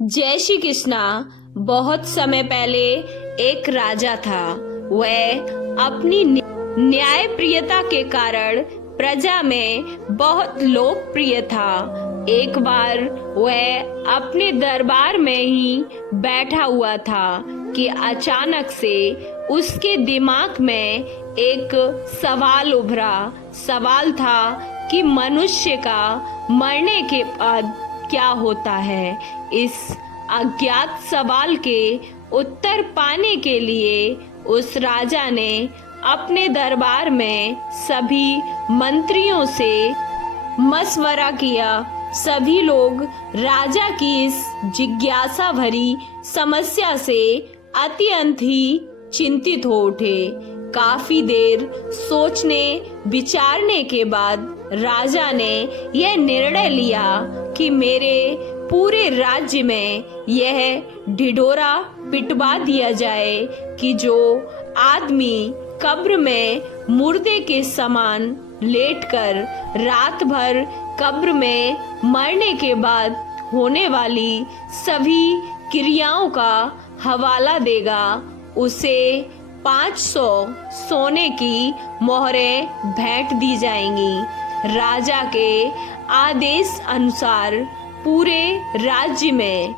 जय श्री कृष्णा। बहुत समय पहले एक राजा था। वह अपनी न्यायप्रियता के कारण प्रजा में बहुत लोकप्रिय था। एक बार वह अपने दरबार में ही बैठा हुआ था कि अचानक से उसके दिमाग में एक सवाल उभरा। सवाल था कि मनुष्य का मरने के बाद क्या होता है। इस अज्ञात सवाल के उत्तर पाने के लिए उस राजा ने अपने दरबार में सभी मंत्रियों से मशवरा किया। सभी लोग राजा की इस जिज्ञासा भरी समस्या से अत्यंत ही चिंतित हो उठे। काफी देर सोचने विचारने के बाद राजा ने यह निर्णय लिया कि मेरे पूरे राज्य में यह ढिढोरा पिटवा दिया जाए कि जो आदमी कब्र में मुर्दे के समान लेटकर रात भर कब्र में मरने के बाद होने वाली सभी क्रियाओं का हवाला देगा, उसे 500 सोने की मोहरें भेंट दी जाएंगी। राजा के आदेश अनुसार पूरे राज्य में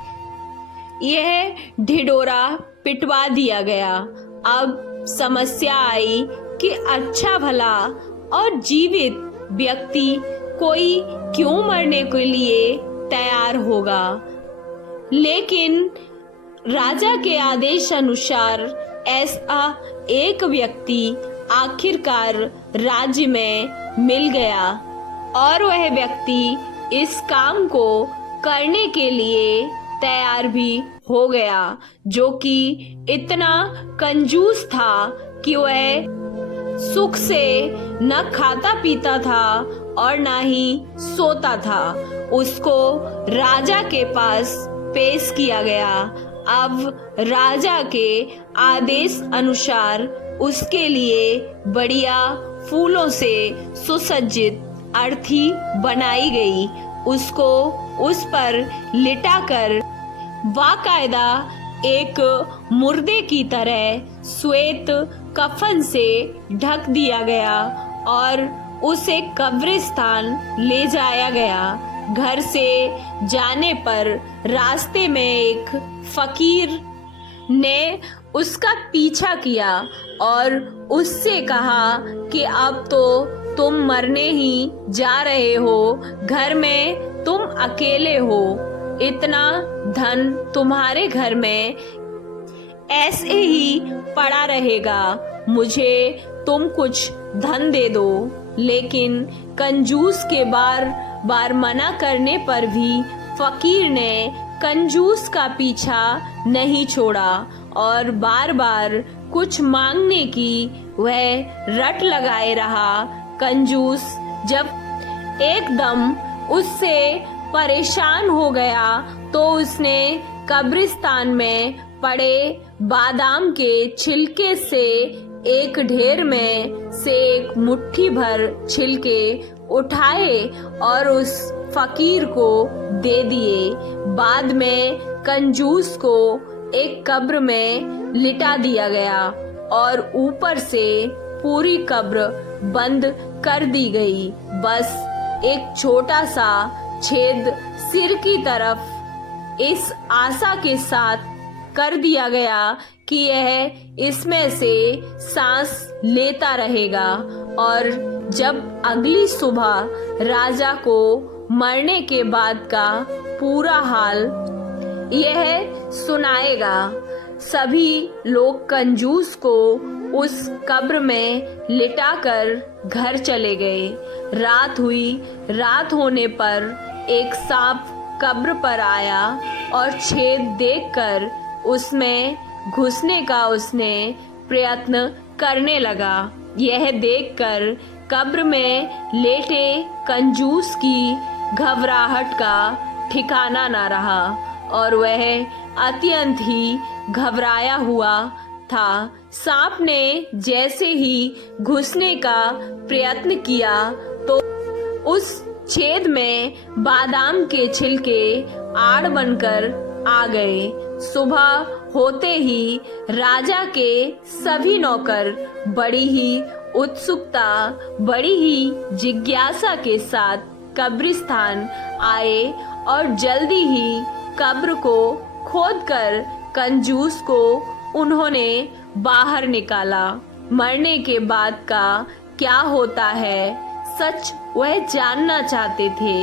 यह ढिढोरा पिटवा दिया गया। अब समस्या आई कि अच्छा भला और जीवित व्यक्ति कोई क्यों मरने के लिए तैयार होगा। लेकिन राजा के आदेश अनुसार ऐसा एक व्यक्ति आखिरकार राज्य में मिल गया और वह व्यक्ति इस काम को करने के लिए तैयार भी हो गया, जो कि इतना कंजूस था कि वह सुख से न खाता पीता था और न ही सोता था। उसको राजा के पास पेश किया गया। अब राजा के आदेश अनुसार उसके लिए बढ़िया फूलों से सुसज्जित अर्थी बनाई गई। उसको उस पर लिटाकर बाकायदा एक मुर्दे की तरह श्वेत कफन से ढक दिया गया और उसे कब्रिस्तान ले जाया गया। घर से जाने पर रास्ते में एक फकीर ने उसका पीछा किया और उससे कहा कि अब तो तुम मरने ही जा रहे हो, घर में तुम अकेले हो, इतना धन तुम्हारे घर में ऐसे ही पड़ा रहेगा, मुझे तुम कुछ धन दे दो। लेकिन कंजूस के बार बार मना करने पर भी फकीर ने कंजूस का पीछा नहीं छोड़ा और बार बार कुछ मांगने की वह रट लगाए रहा। कंजूस जब एकदम उससे परेशान हो गया तो उसने कब्रिस्तान में पड़े बादाम के छिलके से एक ढेर में से एक मुट्ठी भर छिलके उठाए और उस फकीर को दे दिए। बाद में कंजूस को एक कब्र में लिटा दिया गया और ऊपर से पूरी कब्र बंद कर दी गई। बस एक छोटा सा छेद सिर की तरफ इस आशा के साथ कर दिया गया कि यह इसमें से सांस लेता रहेगा और जब अगली सुबह राजा को मरने के बाद का पूरा हाल यह सुनाएगा। सभी लोग कंजूस को उस कब्र में लिटाकर घर चले गए। रात हुई। रात होने पर एक सांप कब्र पर आया और छेद देखकर उसमें घुसने का उसने प्रयत्न करने लगा। यह देखकर कब्र में लेटे कंजूस की घबराहट का ठिकाना न रहा और वह अत्यंत ही घबराया हुआ था। सांप ने जैसे ही घुसने का प्रयत्न किया तो उस छेद में बादाम के छिलके आड़ बनकर आ गए। सुबह होते ही राजा के सभी नौकर बड़ी ही उत्सुकता, बड़ी ही जिज्ञासा के साथ कब्रिस्तान आए और जल्दी ही कब्र को खोदकर कंजूस को उन्होंने बाहर निकाला। मरने के बाद का क्या होता है, सच वह जानना चाहते थे।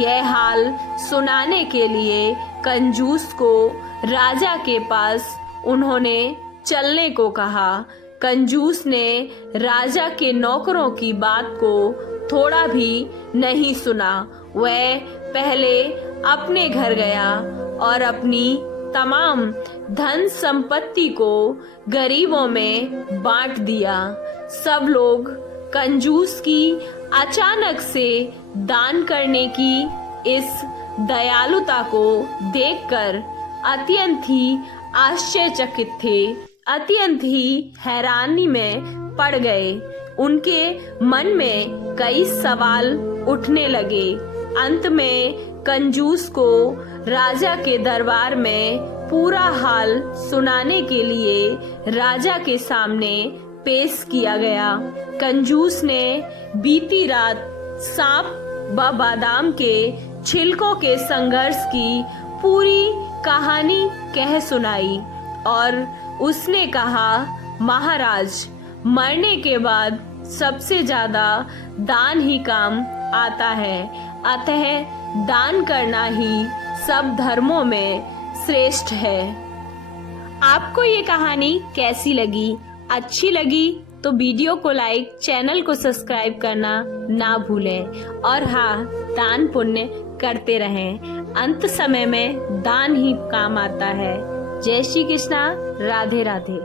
यह हाल सुनाने के लिए कंजूस को राजा के पास उन्होंने चलने को कहा। कंजूस ने राजा के नौकरों की बात को थोड़ा भी नहीं सुना। वह पहले अपने घर गया और अपनी तमाम धन संपत्ति को गरीबों में बांट दिया। सब लोग कंजूस की अचानक से दान करने की इस दयालुता को देखकर अत्यंत ही आश्चर्यचकित थे, अत्यंत ही हैरानी में पड़ गए। उनके मन में कई सवाल उठने लगे। अंत में कंजूस को राजा के दरबार में पूरा हाल सुनाने के लिए राजा के सामने पेश किया गया। कंजूस ने बीती रात सांप व बादाम के छिलकों के संघर्ष की पूरी कहानी कह सुनाई और उसने कहा, महाराज, मरने के बाद सबसे ज्यादा दान ही काम आता है, अतः दान करना ही सब धर्मों में श्रेष्ठ है। आपको ये कहानी कैसी लगी? अच्छी लगी तो वीडियो को लाइक, चैनल को सब्सक्राइब करना ना भूलें और हाँ, दान पुण्य करते रहें। अंत समय में दान ही काम आता है। जय श्री कृष्णा, राधे राधे।